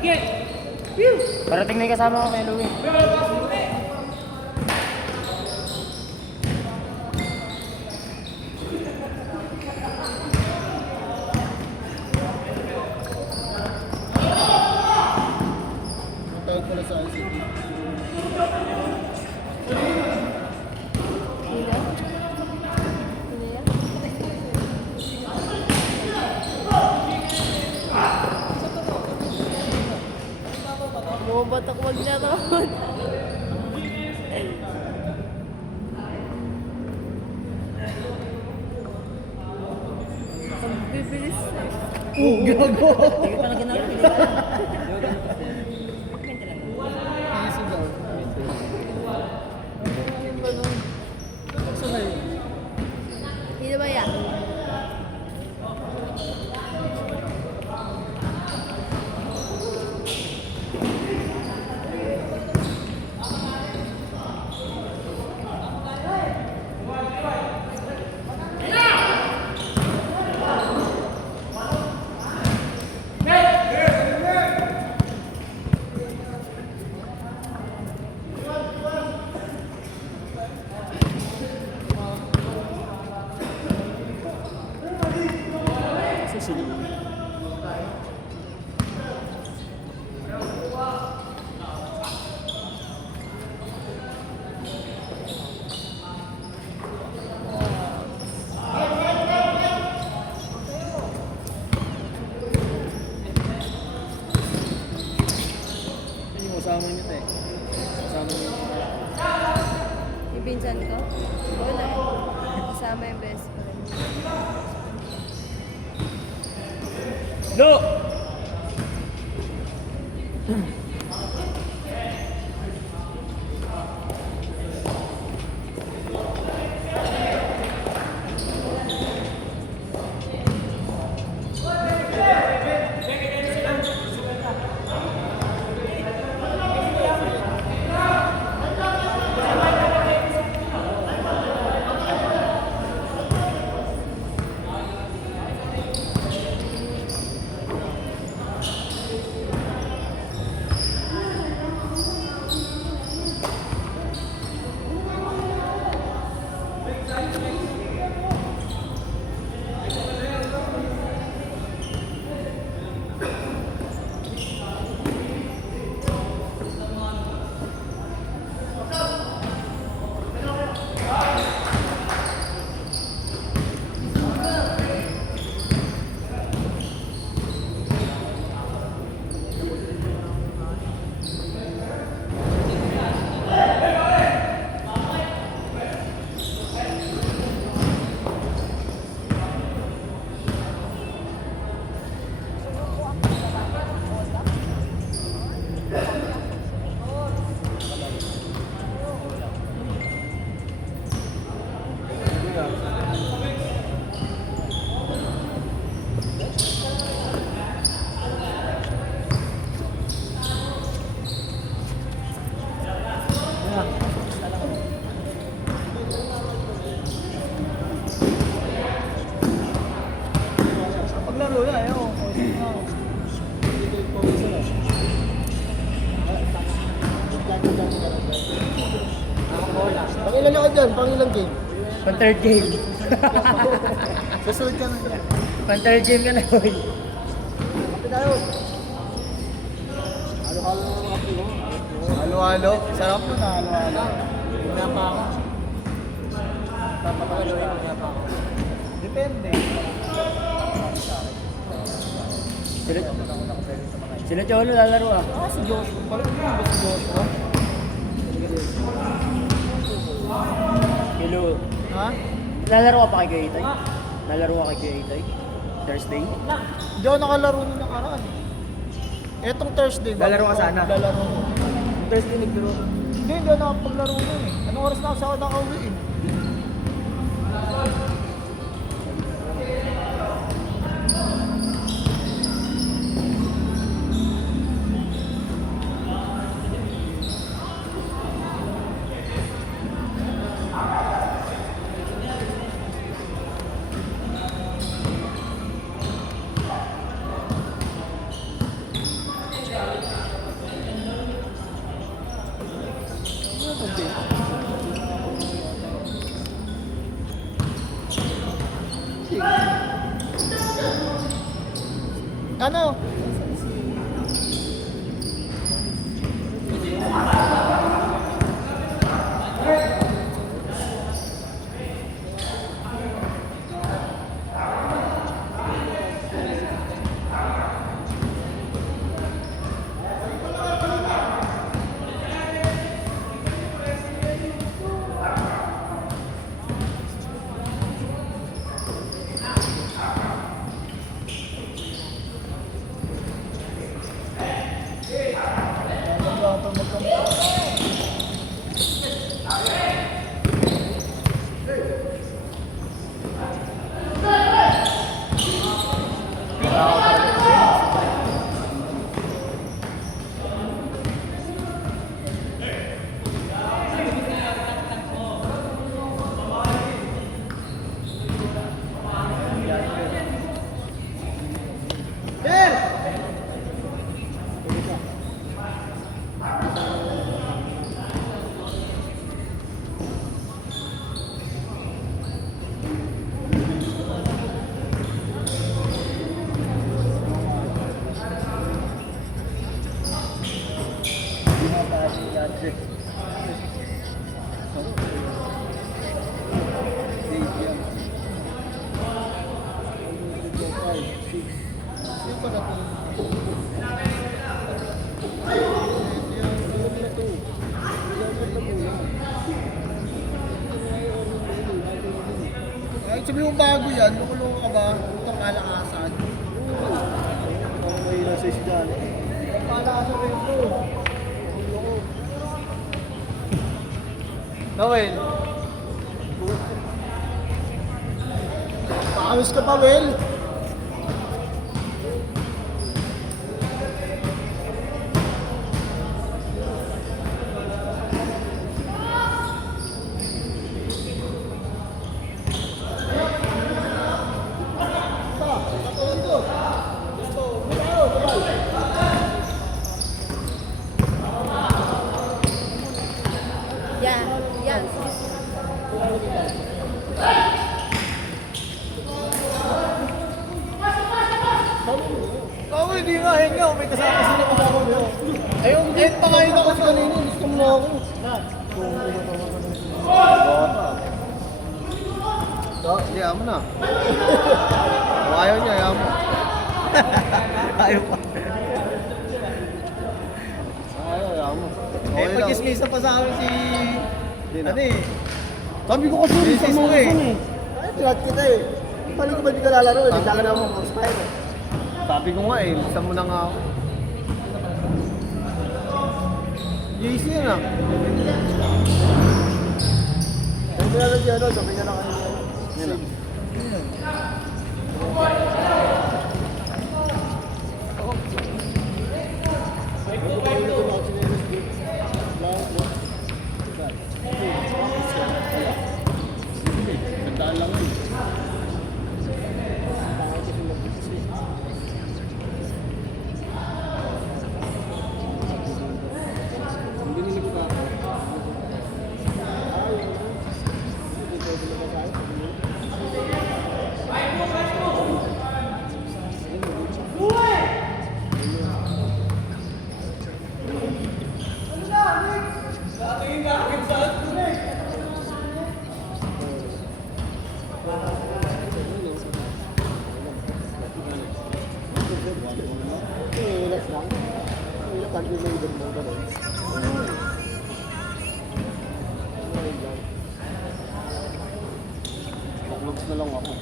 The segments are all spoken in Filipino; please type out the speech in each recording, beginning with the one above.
Parating na yung kasama ko kay Louie. Tawag pala sa ICT. Bumabatak wag na ron. Ang bibilis na. Oh, gago! Hindi ka talaga namin. Easy daw. Ano ba nun? Saan na yun? Hindi ba yan? Kasama niyo tayo. Kasama niyo. Yung pinsan ko? Wala eh. Kasama yung best friend. No! Paglaro na, ayaw. Pangilan na ka dyan? Pangilang game? Pang third game. Susunod ka na dyan. Pang third game ka na, boy. Kapit tayo. Halo-halo na mga kapit mo. Halo-halo? Sarap mo na halo-halo. Hina pa ako. Papapagaloy mo nga pa ako. Depende. Sila Cholo lalaro ah. Ah, si Joshua. Parang hindi ba si Joshua? Hello. Ha? Lalaro ka pa kay Kuya Itay? Lalaro ka kay Kuya Itay? Thursday? Hindi ako nakalaro nung nakaraan. Etong Thursday ba? Lalaro ka sana? Lalaro ko. Thursday naglaro. Hindi ako nakapaglaro nun eh. Anong oras na ako sa ako nakauwi eh? Ano? Ay, sabi mo bago yan, lukulong ka ba? Utang kalakasan. Oo. May nasa isdan. Kalakasan rin ito. Noel. Paamis ka pa, Wel. Yan. Yan. Ako hindi nga, henga. May kasama sila kasama mo. Ayun, pakain ako sa kanina. Gusto mo ako. Hindi, amo na. Kung ayaw niya, ayaw mo. Ayaw pa. Ayaw mo. Okay lang. Pag-ismisa pa sa akin si... Ano eh. Sabi ko kasi, gusto mo eh. Ay, tilat kita eh. Paano ko ba di ka lalaro? Hindi ka na mo crossfire eh. Sabi ko nga eh, lisa mo na nga ako. JC yan ah. Ang nilalagyan ano, sabi niya na kanina. Yan ah. Gandaan lang yun. Hindi nila ko ka. Looks na lang ako.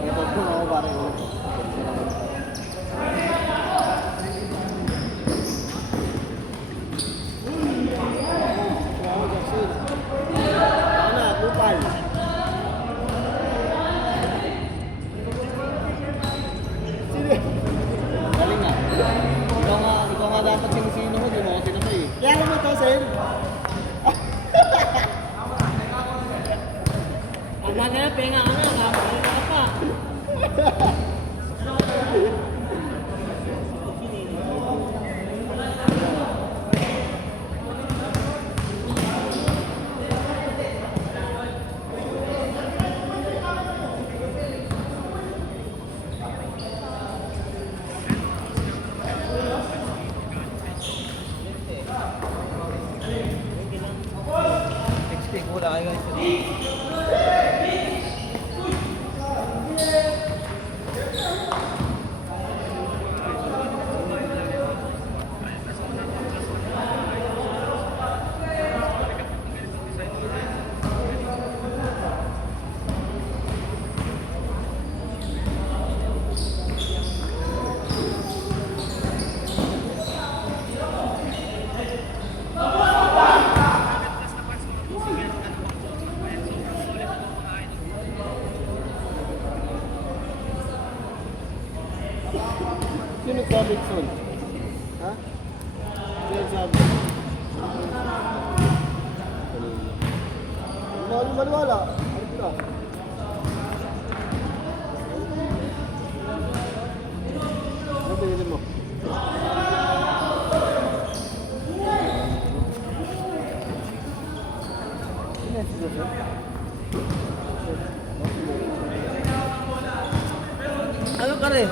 Ito po ako parang galing nga. Ikaw nga dapat sinisino mo, di mo ako sinatay eh. Kaya mo ito, Sen. Pag na, penga ka na, kapag ka pa. wala kayo guys. Sino nagsabi son? Ha? Sino nagsabi? Maniwala. Ano ka? Ano pinili mo? Ano ka rin?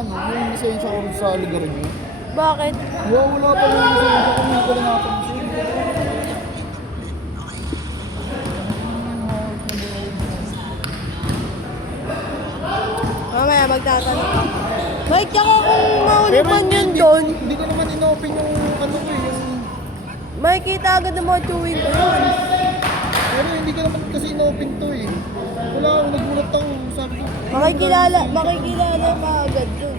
ano, yung lisensya ko rin sa lugar niyo. Bakit? Wala pa yung lisensya ko, hindi ko na napansin. Mamaya magtatanong ako. Mike, tsaka kung mahuli man yun doon, Hindi ko naman inopen yung ano ko eh. makikita agad ng mga chewing ko yun. Pero hindi ko naman kasi inopen to eh. Wala ako, nagulat ako. Sabi ko, Makikilala ka agad doon.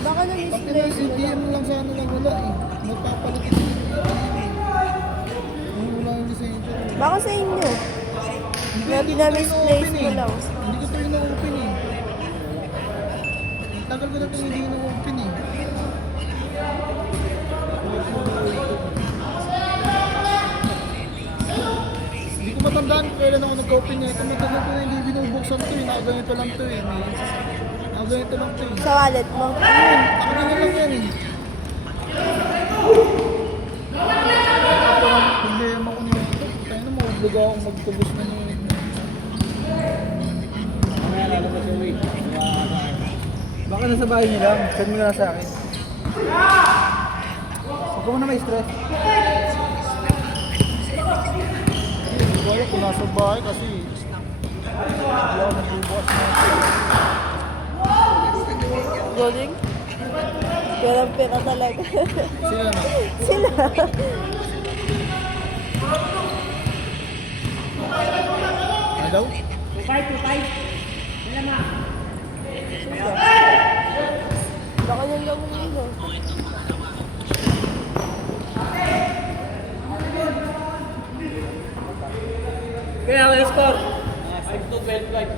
Baka pati na na-misplace mo CDM lang. lang sana lang wala eh. Magpapalit ito. Wala yung lisensya ko. Baka sa inyo. Hindi ko Na-misplace mo ino-open eh. lang. Hindi ko ito ino-open eh. Tagal ko na ito hindi ino-open eh. Hindi ko matandaan kung kailan ako nag-open niya. Ito matagal ko na hindi binubuksan to eh. Nakaganito lang to eh. Nakaganito lang to eh. Sa wallet mo. Ayun, ako na lang yan eh. Problema ko nito. Tayo na maubog akong magtubos na nito. Mamaya lalabas yung way. Baka nasa bahay niyo lang. Send mo na lang sa akin. Huwag ka mo na may stress. Hindi ko alam kung nasa bahay kasi hindi ako nagbubukas na. Galing. Perang pera talaga. Sila na. Sila. Ano daw? Baka yan lang nilo. Kaya ang score. 5-2, 12-5.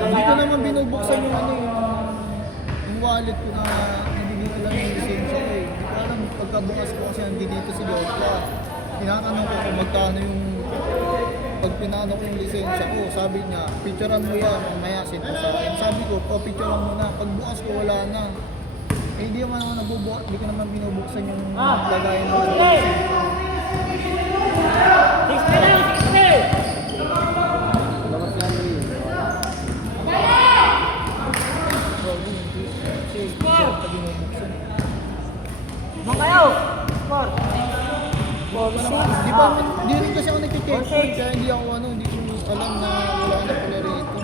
Hindi ko naman binubuksan yung ano yung wallet ko na nandito lang yung lisensya ko eh. Hindi ko alam, pagkabukas ko kasi nandito si Lota. Tinatanong ko kung magkano yung pag pinano ko yung lisensya ko. Sabi niya, picturean mo yan, mamaya send mo sa akin. Sabi ko, picturean mo na. Pagbukas ko wala na. Eh hindi naman ako nabubukas, hindi ko naman binubuksan yung lagayan ng lisensya. Labas yan rin. Di ba, di rin kasi ako nagche-checkpoint kaya hindi ako ano, hindi ko alam na wala na pala rito.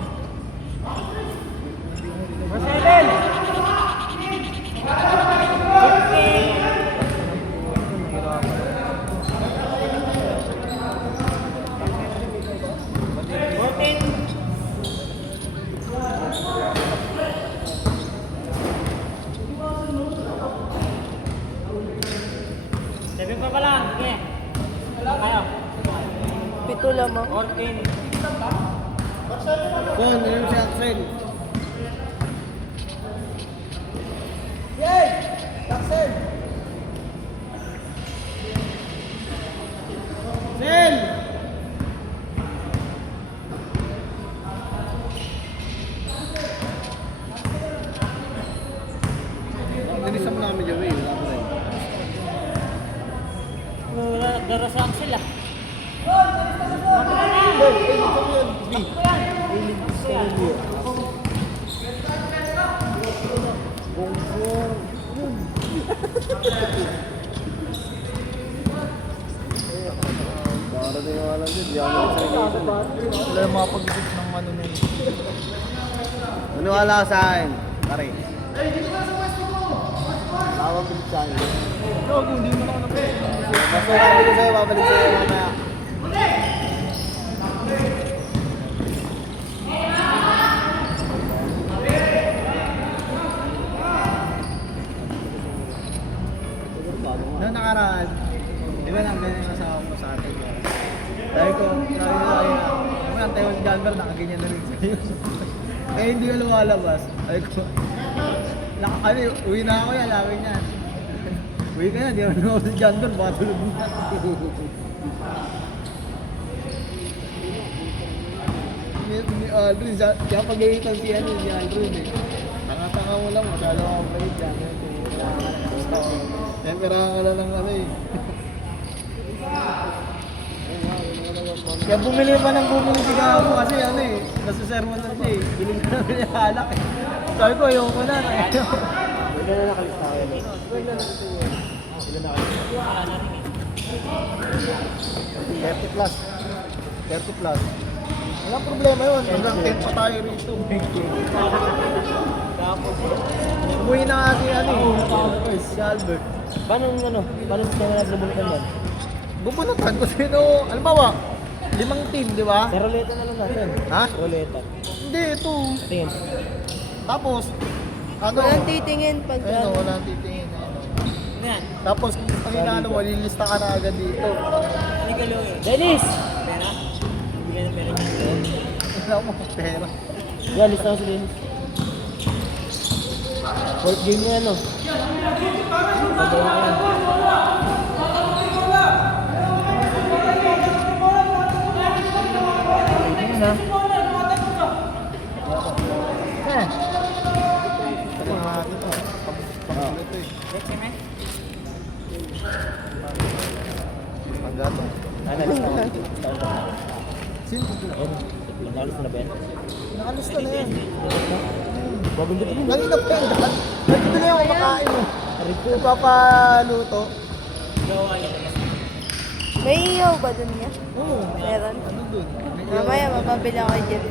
Pito lamang. Bon, nilin si Axel. Axel! Axel! Nilisan mo namin yung way, wala ko rin. Darasang sila. Para na yung alam din, di ako nagsasabi. Wala yung mga pag-isip ng ano na yun. Maniwala ka sa akin, pare. Tawag ko sa akin. Gago, hindi mo na ako napay. Basta sabi ko sa'yo, babalik sa'yo mamaya. Noong nakaraan, di ba nang ganyan yung asawa mo sa atin? Sabi ko, kung ang tayo si Janber, nakaganyan na rin sa'yo. Eh hindi ko lumalabas. Sabi ko, uwi na ako yan, lawin yan. Uwi ka na, di naman ako si Janber, baka tulog na. Ni Aldrin, kaya pag-iitan si Aldrin eh. Tanga-tanga mo lang, masyado akong bait dyan. Tempera ka na lang ano eh. Kaya bumili pa ng bumili si Gabo kasi ano eh, nasusermon na siya eh. Biling ka na niya alak eh. Sabi ko, ayoko na. Wala na nakalista ko yun. Wala na 30 plus. 30 plus. Walang problema yun. Hanggang 10 pa tayo rito. Umuwi na nga si Albert. Paano tayo naglubuntan yan? Bubunutan ko sino, alam ba, 5 team, di ba? Sa ruleta na lang natin. Ha? Ruleta. Hindi, ito. Tingin. Tapos, ano? Walang titingin pag Ayun, walang titingin. Tapos, ang inaano mo, lilista ka na agad dito. Dennis! Wala mo, pera. Yan, lista ko si Dennis. Fourth game na yan, no? Magawa ko yan. Ayun na. Ito nga, ito. Pag-ulit eh. Pag-gato. Ano, lista ko. Sino ito? Ayun. Nakalis na ba yan? Nakalista na yan. Bagong dito. Kanina pa yan. Nandito na yung kumakain mo. Kung papaluto. May iyaw ba dun niya? Oo. Meron. Ano dun? Mamaya, mapabila ko kay Jeff.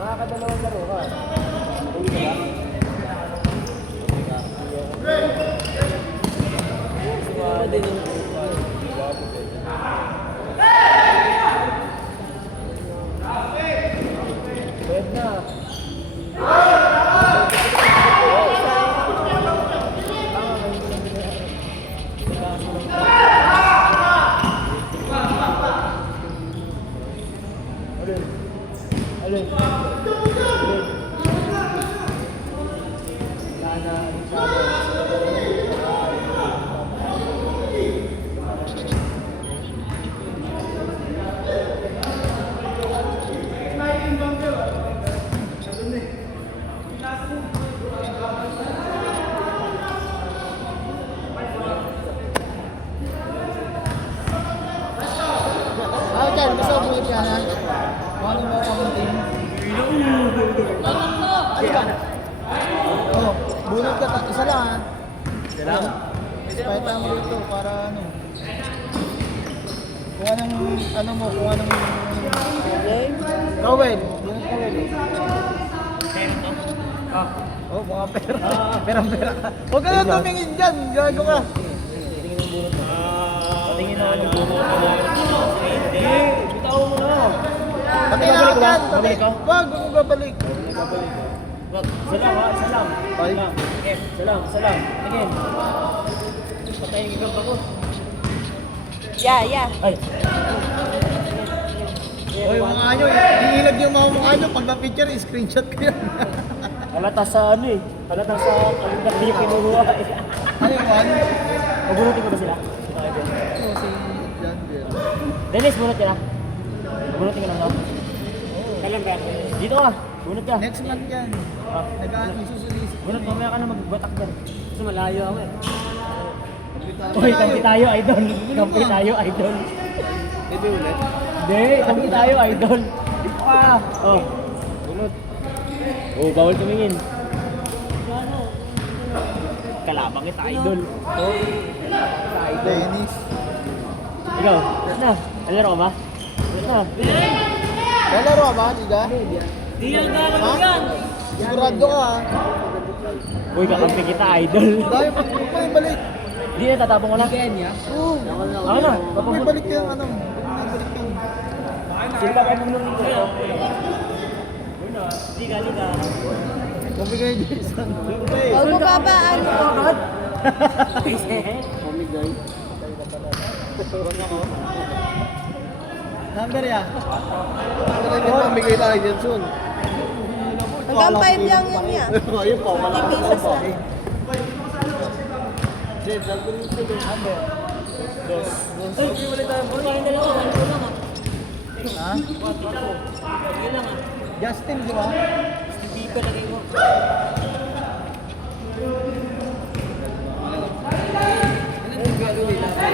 Makakadalawang laro ka. Pwede na. Alin? Dyan, gusto mo ulit yan ha? Ano mo akong team? Oh, bunot ka, isa lang ha? Isa lang? Pahita mo rito para ano? Kung anong, ano mo, kung anong... Kawel! Bunot kawel eh. Oh, mga pera. Pera-pera ka. Huwag ka na tumingin dyan, gago ka. Patingin ako ng bunot ko na. Bitaw mo na. Patingin ako dyan. Babalik ka? Wag, huwag mo babalik. Isa lang ha, isa lang. Five. Isa lang, isa lang. Tingin. Patayin yung gamba ko. Yeah. Ay. Oy, mga anyo, iilag yung mga mukha nyo. Pag na-picture, screenshot ko yan. Halata sa ano eh. Halata sa kalendar niyo kinuha eh. Ano yung ano? Mabunutin ko ba sila? Oo, si John Beer. Dennis, bunot ka na. Bunutin ka lang no? Kailan ba? Dito ka. Bunot ka. Next month yan. Ah. Nag-ano, susulis. Bunot, mamaya ka na magbatak dyan. Kasi malayo ako eh. Kapitan. Uy, kampi tayo, idol. Kampi tayo, idol. Hindi ulit. Hindi, kampi tayo, idol. Dito ka. Oh. Bunot. Oh, bawal tumingin. Kalabang kita, idol. Oh. Dennis. Ikaw, na. Alaro ka ba? Na. Lalaro ka ba, Liga? Di yan gano'n yan. Sigurado ka ha. Uy, kakampi kita, idol. Dahil pag may balik. Di na, tatapong ko lang. Oo. Ako na, Pag may balik ka ano. May balik ka. Sila ba kayo maglulong dito? Di ka, di ka. Pabigay Jason. Huwag mo pa ba ano? Number yan. Talagang mamigay tayo dyan soon. Hanggang 5 lang yun niya. Ayun po, wala 50 pesos lang. James, ang kunin ko yung number. Ay, wala tayo. Wala tayong dalawa. Ano ko lang ah. Ha? Yun lang ah. Justin, di ba? Hindi ka lagay mo. Anong gagawin natin?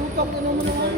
Utang na naman naman.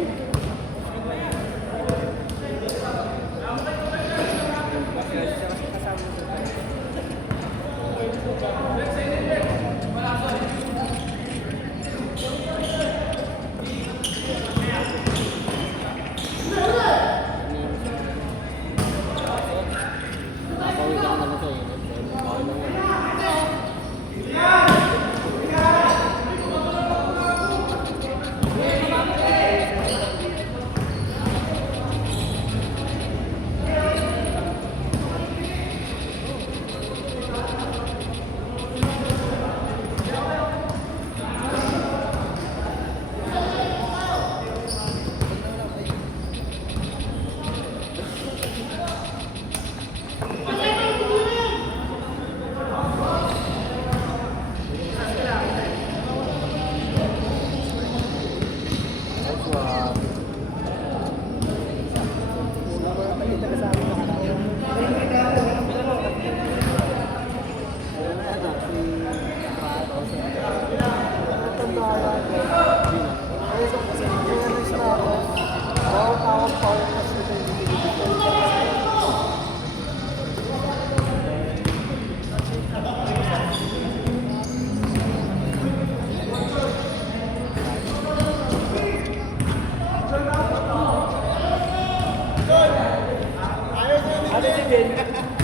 Ano si Ben?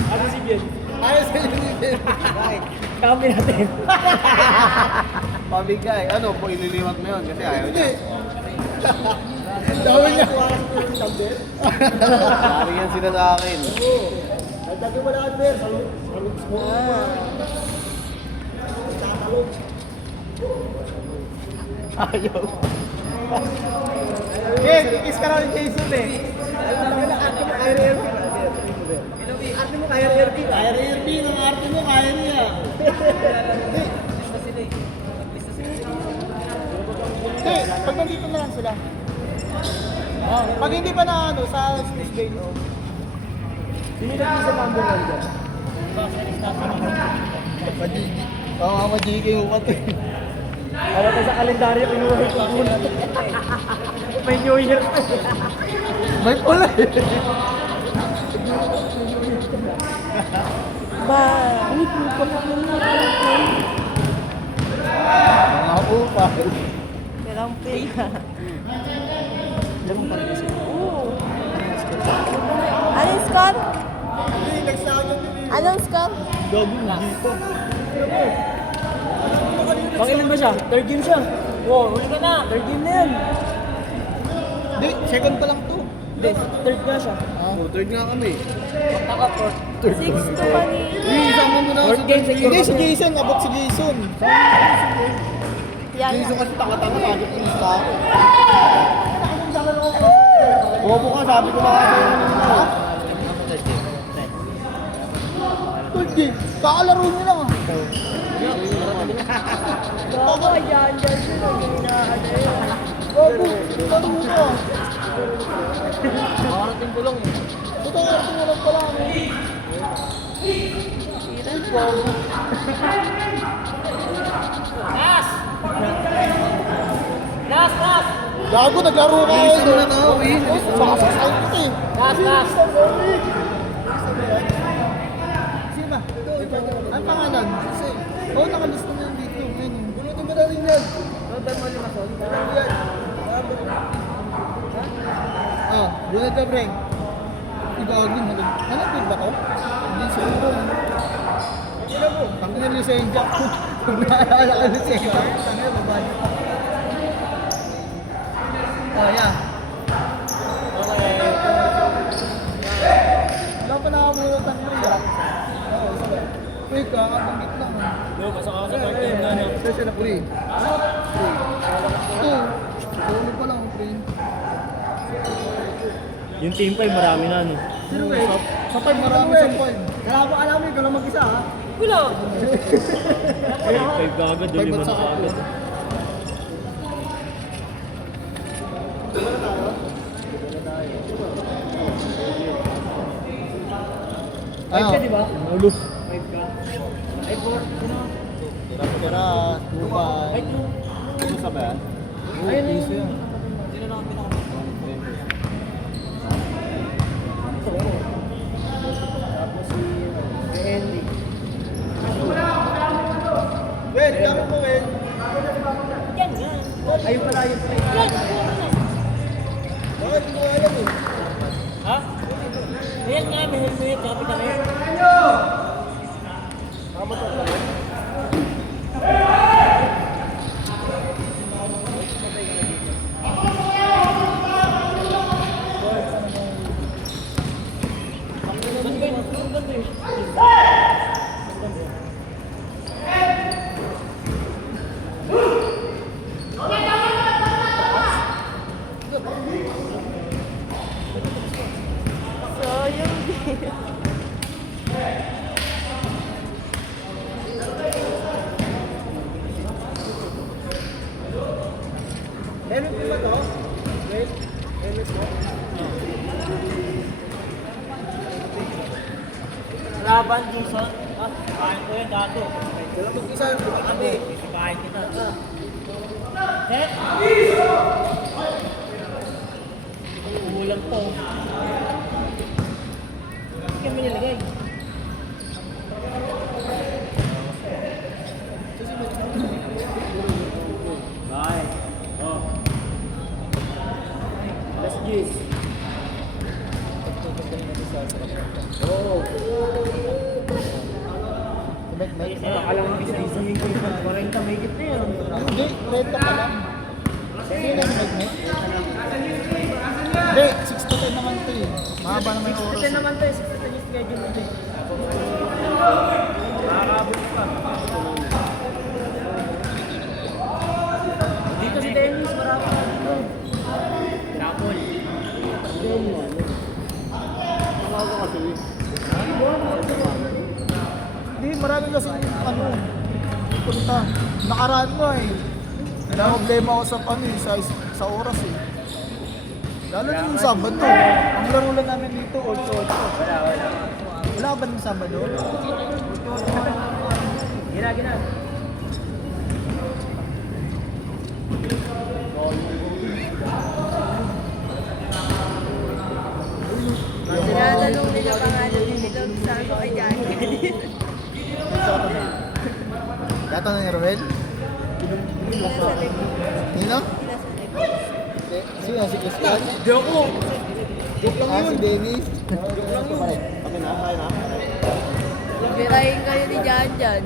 Ano si Ben? Ayos sa inyo din. Kami natin. Pabigay. Ano po, ililiwat mo yun kasi ayaw niya. Dami niya. Dari yan sila sa akin. Dagdag mo na Adver. Salud mo. Ayaw. Okay, kikis ka na ni Jason eh. Arte mo kaya Irving. Kaya Irving, ang arte mo kaya niya. Hindi, pag nandito na lang sila. Pag hindi pa na ano, sa Swiss Gate, oh. Sino na sa number 1 dyan? Oo, majigay mo pati. Alam ko sa kalendaryo, kinuha ko muna. May New Year. May pula eh. Ba? Mga upa. Kailang pila. Alam mo pa rin siya. Oo. Anong score? Hindi, nagsagod din eh. Anong score? Gagawin dito. Pangilan ba siya? Third game siya. Wow, huli ka na. Third game na yan. Hindi, second pa lang to. Hindi, third na siya. Oh, third nga kami. Naka fourth. 6 to kani. Hindi, isama mo na. Fourth game, second. Hindi, si Jason. Abot si Jason. Yan. Jason kasi tanga-tanga. Sabi ko yung sa ako. Bobo ka, sabi ko na kasi yun na. Third game. Kakalaro niyo lang ah. Bago, yan sila. Ginaano yun. Bobo, laro mo ka. Makarating ko lang eh. Totoo, laro mo lang pala. Bobo. Last, last! Gago, naglaro ka eh. Jason na na, win. Sakasakay ko eh. Last, last! Sino ba? Ang pangalan? Oo, nakalista na yan dito. Bunutin mo na rin yan. Bunutin mo yung masol. Yan. Bunot ka, pre. Iba, Agin. Hanapin ba ko? din siguro. Sino mo? Tangin yung lisensya. Kung naalala ka lisensya. Tangin yung babalik. Oh, yeah. Wala pa nakabunutan mo yan. Oo, sabi. Uy, kakabangit lang. Yo, pasok ako sa part-time na, no? Ito siya na free. Free. Ito. Ulo pa lang, free. Yung team 5, marami na, no? Sino ba eh? Sa 5, marami sa 5. Kaya mo alam mo, ikaw lang mag-isa ha? Wala. 5 ka agad, Five lima at na saka agad. Ano? 5 ka, di ba? Ulo. 5 ka. Ay, 4. Sino? Tira, tupa. Ay, 2. Ano sa ba yan? Ayun na Piso yun. yan. Sino na kami nakapit? Tapos si Andy. Wen, kamo mo, Wen. Yan, yan. Ayun pala, ayun pala. Yan. Bakit hindi ko alam eh? Ha? Ayan nga, may helmet. Kapit kami. Tama to. Sayang. Helmet mo ba to? Wait, helmet mo? Laban, Jason. Ah, kain ko yun dati. Wala mag-isa yung kami. Kain kita. Set. Ulam to. Hindi kami nilagay. Bye. Oh. Let's juice. Oh. Alam mo, isa-isa yung 40 may git na yun. Hindi, red ka pa lang. Hindi na yung helmet. Hindi, 6 to 10 naman ito eh. Mahaba naman yung oras. 6 naman to, 6 yung schedule mo din. Makakabot pa. Dito si Dennis, marami na dito. Tapol. Tawag kasi. Hindi, marami kasi ano, punta. Nakaraan mo eh. May problema ako sa ano eh, sa oras eh. Lalo na yung Sabado. Ang laro lang namin dito, 8-8. Wala ka ba ng Sabado? Gina, gina. Tinatanong nila pangalan ni Lord saan ko kay Jackie. Yata na ni Ruel? Nasa likod. Nino? Nasa likod. Sino? Si Christian? Joke mo. Ah, si Dennis? Joke lang yun. Okay na, kaya na. Birahin kayo ni Jan Jan.